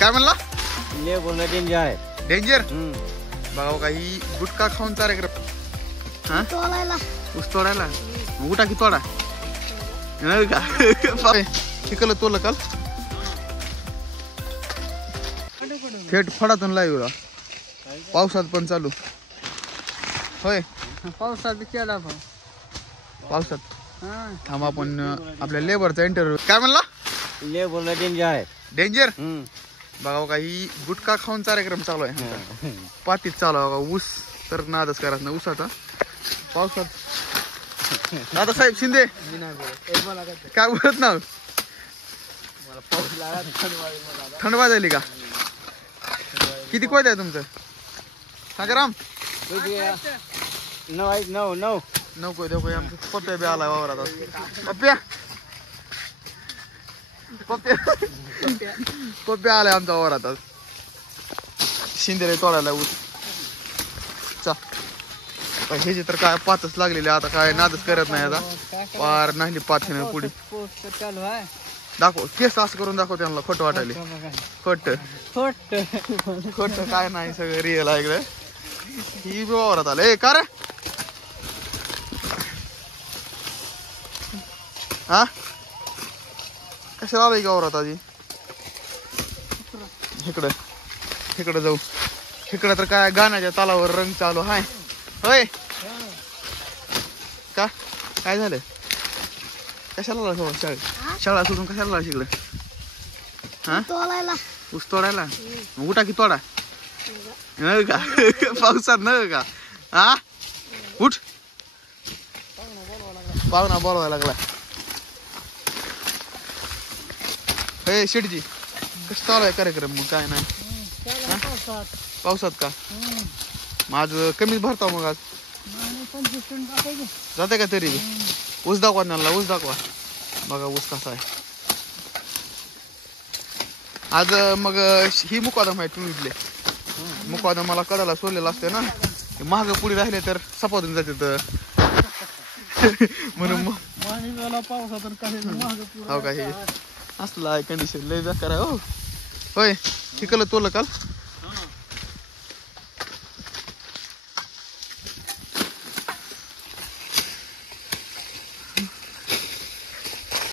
काय म्हणला? डेंजर आहे. डेंजर. बघा का ही गुटखा खाऊन चारे कर. हा ऊस तोडायला गुटा की तोडा नाही का? शिकलं तोलं काल थेट फडातून लाईव्ह पावसात पण चालू होय. पावसात केला पावसात थांब आपण आपल्या लेबरचा इंटरव्ह्यू. काय म्हणला? लेबरला डेंजर आहे. डेंजर. बघा का ही गुटखा खाऊन कार्यक्रम चालू आहे. पातीत चालू आहे बघा. ऊस तर नादच करायचं ना ऊसाचा पावसात. दादा साहेब शिंदे काय बोलत ना? थंड वाजायली का? किती कोयत आहे तुमचं सागराम? 9 कोयत. आमचं पप्प्या बी आलाय वावरात. पप्प्या आलाय आमच्या वावरात. शिंदे तोडायला ऊस. ह्याची तर काय पातच लागलेली आता काय नादच करत नाही. आता पार नाही पात पुढे दाखव केस असं करून दाखव त्यांना. खोटं वाटायले. खोट काय नाही सगळं रिअल ऐकलं. ही बी वावरात आलं. का रे हा कशाला आलं का वावरात आधी? इकडं जाऊ. इकडं तर काय गाण्याच्या तालावर रंग चालू हाय. होय का काय झालं? कशाला आला शाळेत? शाळा सोडून कशाला आला इकडे? हा ऊस तोडायला उठा की तोडा न का? पावसात न का? हा उठ. पाहुणा बोलवायला लागला. हे शेटजी कसं चालू आहे कार्यक्रम? मग काय नाही पावसात का? माझ कमीच भरता मग आज जाते का तरी? ऊस दाखवा त्यांना. ऊस दाखवा. बघा ऊस कसा आहे आज. मग ही मुकादम आहे तुम्ही मुकादम मला कदाला सोडलेला असते ना. महाग पुढे राहिले तर सपावून जाते तर म्हणून हो का? हे असलं आहे कंडिशन लय बेकार आहे. हो होय शिकलं तोलं काल